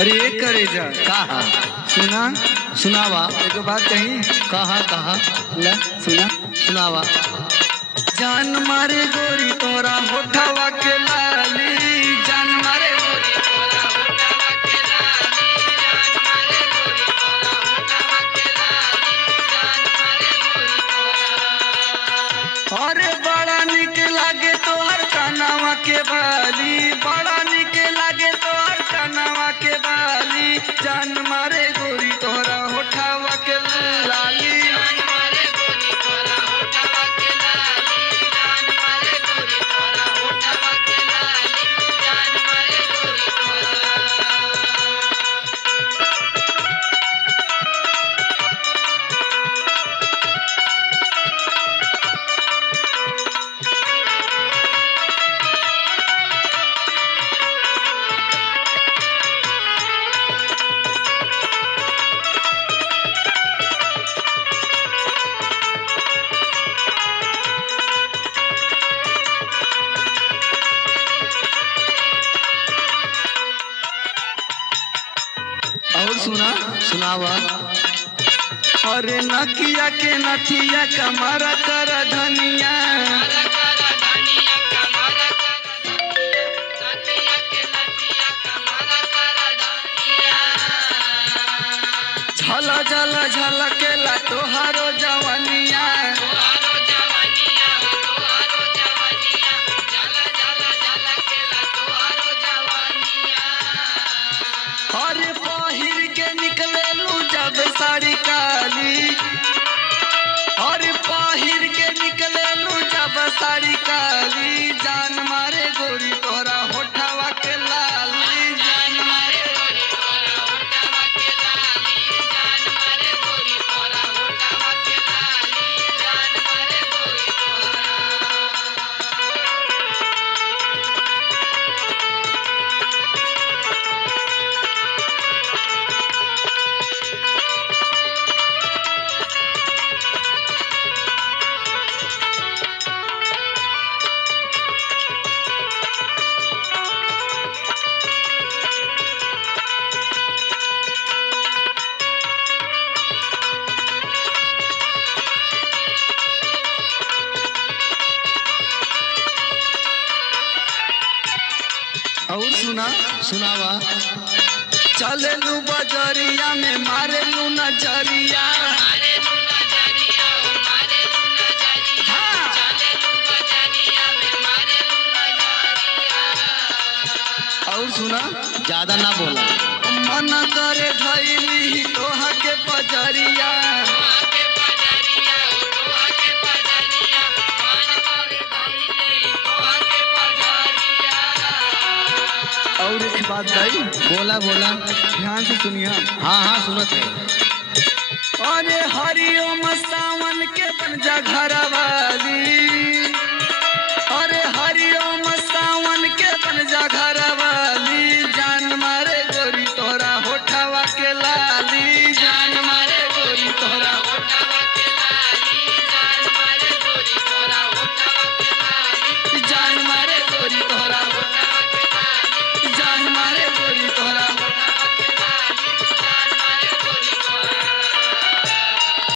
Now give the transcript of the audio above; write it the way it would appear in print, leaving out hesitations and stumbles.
अरे एक करे जा कहा सुना सुनावा। एक बात कही कहा कहा ला सुना सुनावा। जान मारे गोरी तोरा होठवा के लाली जान मारे गोरी तोरा होठवा के लाली जान मारे गोरी तोरा होठवा के लाली जान मारे गोरी तोरा। अरे बड़ा निक लागे तोहर कानवा के बाली बड़ा निक लागे तोहर कानवा के बाली जान मारे गोरी तोरा होठवा के लाली जान मारे गोरी तोरा होठवा के लाली जान मारे गोरी तोरा होठवा के लाली जान मारे गोरी तोरा। और सुना सुनावा। अरे नकिया के नथिया कमरा कर धनिया झल झल झलकेला तोहारो जवनिया अरे पहिर के निकलेलू जब साड़ी काली अरे पहिर के निकलेलू जब साड़ी काली जान मारे गोरी तोरा होठवा के लाली जान मारे गोरी तोरा होठवा के लाली जान मारे गोरी तोरा होठवा के लाली जान मारे गोरी तोरा। और सुना सुनावा। चलेलू बजरिया में मारेलू नजरिया हाँ। और सुना ज्यादा ना बोला। मन करे धैली तोहा के बजरिया और एक बात भाई बोला बोला। ध्यान से सुनिया हाँ हाँ सुनत है। अरे हरिओम सावन के बन जा घर वाली अरे हरिओम सावन के बन जा घर वाली जान मारे गोरी तोरा होठवा के लाली जान मारे गोरी तोरा होठवा के